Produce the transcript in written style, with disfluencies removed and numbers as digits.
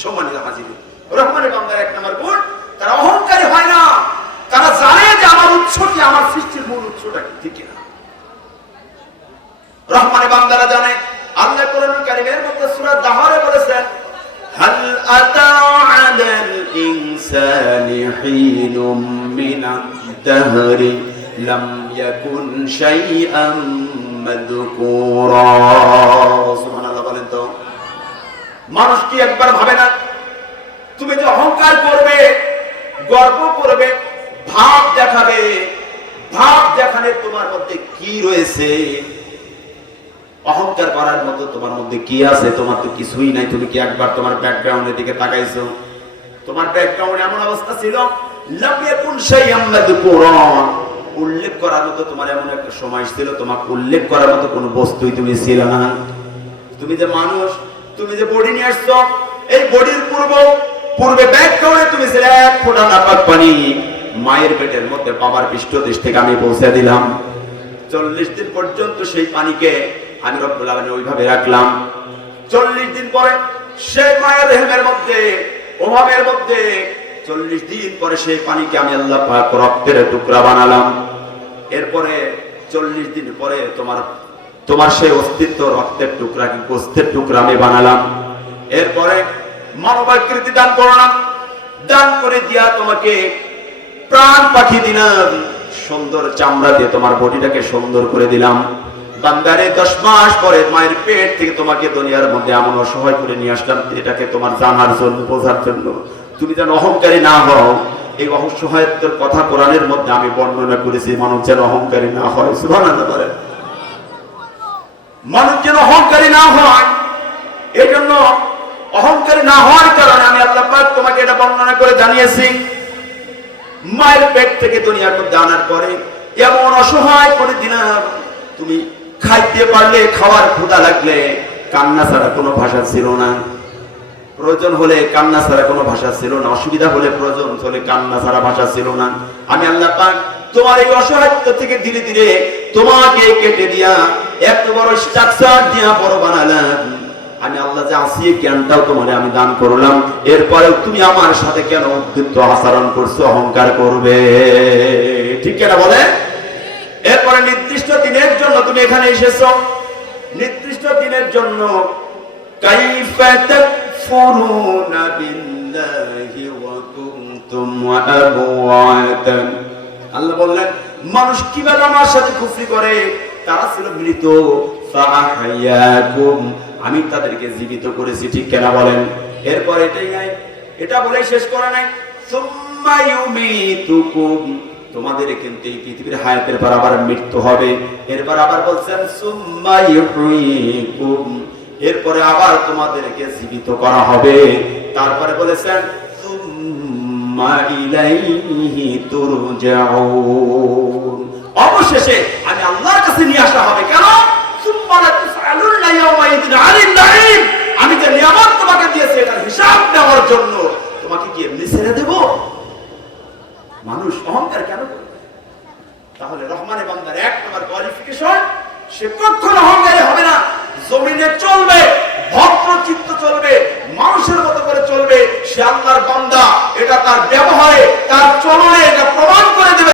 সম্মানিত হাজির, রহমানের বান্দার এক নম্বর গুণ, তারা অহংকারী হয় না। তারা জানে যে আমার উৎস কি, আমার সৃষ্টির মূল উৎসটা কি, ঠিক না? রহমানের বান্দারা জানে। আল্লাহ কোরআনুল কারীমের মধ্যে সূরা দাহরে বলেছেন, হাল আতা আলাল ইনসানি হিনুম মিনাদ দাহরি লাম ইয়াকুন শাইআম মাযকুরা। সুবহানাল্লাহ বলেন তো। মানুষ কি একবার ভাবে না তুমি যে অহংকার করবে, গর্ব করবে, ভাব দেখাবে, ভাব দেখালে তোমার মধ্যে কি রয়েছে? অহংকার করার মতো তোমার মধ্যে কি আছে? তোমার তো কিছুই নাই। তুমি কি একবার তোমার ব্যাকগ্রাউন্ডের দিকে তাকাইছো? তোমার ব্যাকগ্রাউন্ডে এমন অবস্থা ছিল, লাম ইয়াকুন শাইআম মাযকুরা, উল্লেখ করার মতো তোমার এমন একটা সময় ছিল, তোমাকে উল্লেখ করার মতো কোনো বস্তুই তুমি ছিল না। তুমি যে মানুষ, তুমি যে বডি নিয়ে আসছো, এই বডির পূর্বে ব্যাকগ্রাউন্ডে তুমি ছিলে এক ফোঁটা নাপাক পানি। মায়ের পেটের মধ্যে বাবার পৃষ্ঠদেশ থেকে আমি পৌঁছে দিলাম। 40 দিন পর্যন্ত সেই পানিকে আমি রব্বুল আলামিন ওইভাবে রাখলাম। 40 দিন পরে সেই মায়ের রেহেমের মধ্যে, ওভাবের মধ্যে 40 দিন পরে সেই পানিকে আমি আল্লাহ পাক রক্তের টুকরা বানালাম। এরপরে 40 দিন পরে তোমার সেই অস্তিত্ব রক্তের টুকরা কি গোস্তের টুকরা আমি বানালাম। এরপরে মানবাকৃতি দান করলাম, দান করে দিয়া তোমাকে প্রাণ পাখি দিলাম, সুন্দর চামড়া দিয়ে তোমার বডিটাকে সুন্দর করে দিলাম। বান্দারে 10 মাস পরে মায়ের পেট থেকে তোমাকে দুনিয়ার মধ্যে এমন অসহায় করে নিয়ে আসলাম, এটাকে তোমার জানার জন্য, বোঝার জন্য, তুমি যেন অহংকারী না হও। এই অসহায়ত্বের কথা কোরআনের মধ্যে আমি বর্ণনা করেছি, মানুষ যেন অহংকারী না হয়। সুবহানাল্লাহ বলেন। মানুষ যেন অহংকারী না হয়, এই জন্য অহংকারী না হওয়ার কারণে আমি আল্লাহ পাক তোমাকে এটা বর্ণনা করে জানিয়েছি। মায়ের পেট থেকে দুনিয়ার মধ্যে আনার পরে এমন অসহায় করে দিলাম, তুমি খাইতে পারলে, খাওয়ার ক্ষুধা লাগলে কান্না ছাড়া কোনো ভাষা ছিল না। প্রয়োজন হলে কান্না ছাড়া কোনো ভাষা ছিল না, অসুবিধা হলে প্রয়োজন হলে কান্না ছাড়া ভাষা ছিল না। আমি আল্লাহ পাক তোমার এই অসহায়ত্ব থেকে ধীরে ধীরে তোমাকে কেটে দিয়া এত বড় স্ট্রাকচার দিয়া বড় বানালাম। আমি আল্লাহ যে আসি জ্ঞানটাও তোমারে আমি দান করলাম। এরপরেও তুমি আমার সাথে কেন উদ্ধৃত আচরণ করছো, অহংকার করবে? ঠিক কিনা বলে? এরপরে নির্দিষ্ট দিনের জন্য তুমি এখানে এসেছো, নির্দিষ্ট দিনের জন্য। কাইফা তাকফুরুনা বিল্লাহি ওয়া কুনতুম আমওয়াতান। আল্লাহ বললেন মানুষ কিভাবে আমার সাথে কুফরি করে? তারা ছিল মৃত, ফাআহইয়াকুম, আমি তাদেরকে জীবিত করেছি। ঠিক কিনা বলেন? এরপর এটাই নাই, এটা বলে শেষ করা নাই, সুম্মা ইউমিতুকুম, তোমাদের কিন্তু এই পৃথিবীর হায়াতের পর আবার মৃত্যু হবে। এরপর আবার বলছেন সুম্মা ইউহয়িকুম, এরপরে আবার তোমাদেরকে জীবিত করা হবে। তারপরে বলেছেন সুম্মা ইলাইহি তুরজাউন, অবশেষে আমি আল্লাহর কাছে নিয়ে আসা হবে। কেন? সুম্মা লাতুসআলুনা ইয়াওমাইযিন আনিন নাঈম, আমি যে নিয়ামত তোমাকে দিয়েছি এটার হিসাব নেওয়ার জন্য। তোমাকে কি এমনি ছেড়ে দেব? মানুষ অহংকার কেন করবে? তাহলে রহমানের বান্দার এক নম্বর কোয়ালিফিকেশন, সে কখনো অহংকারী হবে না, জমিনে চলবে, ভদ্র চিত্ত চলবে, মানুষের মতো করে চলবে। সে আল্লাহর বান্দা, এটা তার ব্যবহারে, তার চলনে এটা প্রমাণ করে দেবে।